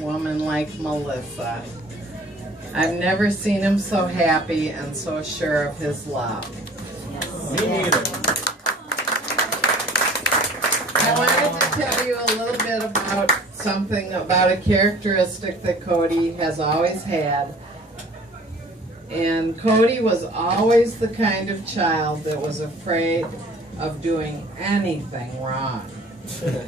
Woman like Melissa. I've never seen him so happy and so sure of his love. Me neither. I wanted to tell you a little bit about something about a characteristic that Cody has always had. And Cody was always the kind of child that was afraid of doing anything wrong.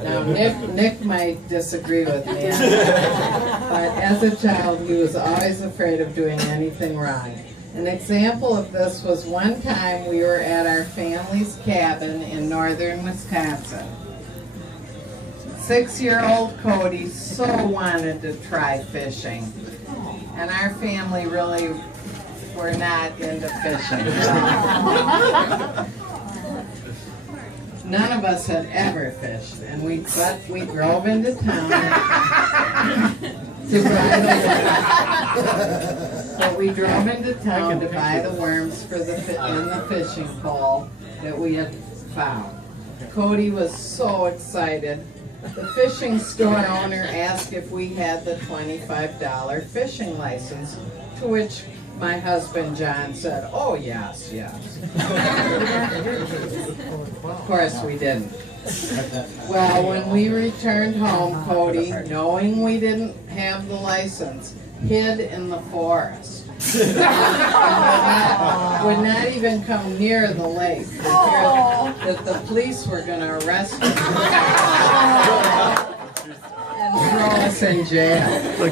Now, Nick might disagree with me, but as a child, he was always afraid of doing anything wrong. An example of this was one time we were at our family's cabin in northern Wisconsin. 6-year-old Cody so wanted to try fishing, and our family really were not into fishing. None of us had ever fished, and we drove into town to buy the worms. So we drove into town to buy the worms for in the fishing pole that we had found. Cody was so excited. The fishing store owner asked if we had the $25 fishing license, to which my husband John said, "Oh yes, yes." Of course we didn't. Well, when we returned home, Cody, knowing we didn't have the license, hid in the forest. Would not even come near the lake for fear that the police were going to arrest him and throw us in jail. A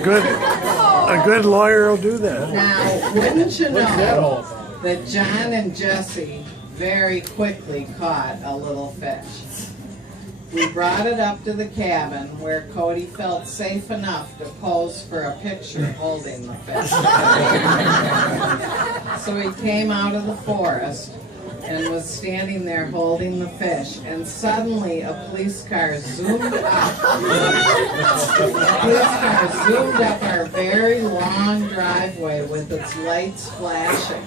good lawyer will do that. Now, wouldn't you know that John and Jesse very quickly caught a little fish. We brought it up to the cabin where Cody felt safe enough to pose for a picture holding the fish. So he came out of the forest and was standing there holding the fish, and suddenly a police car zoomed up. Our very long driveway with its lights flashing.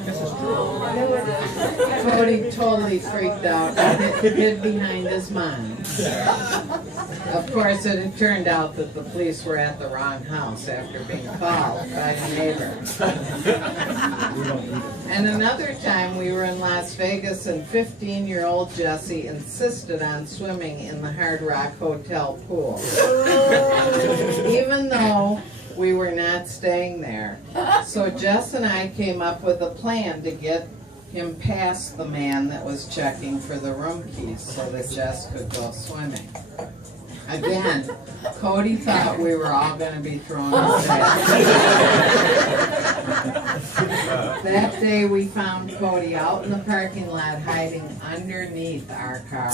Cody totally freaked out and hid behind his mom. Of course, it had turned out that the police were at the wrong house after being called by the neighbor. And another time we were in Las Vegas and 15-year-old Jesse insisted on swimming in the Hard Rock Hotel pool. Even though we were not staying there. So Jess and I came up with a plan to get him past the man that was checking for the room keys so that Jess could go swimming. Again, Cody thought we were all going to be thrown in jail. That day we found Cody out in the parking lot hiding underneath our car.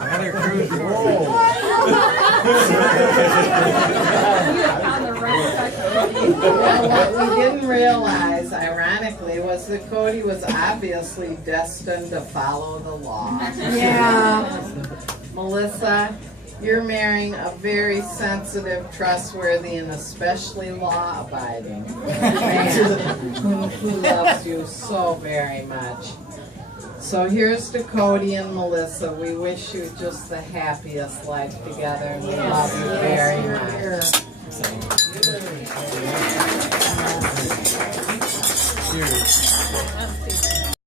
Another cruise roll. Well, what we didn't realize, ironically, was that Cody was obviously destined to follow the law. Yeah. Melissa, you're marrying a very sensitive, trustworthy, and especially law-abiding man who loves you so very much. So here's to Cody and Melissa. We wish you just the happiest life together, and we love you very much. Cheers.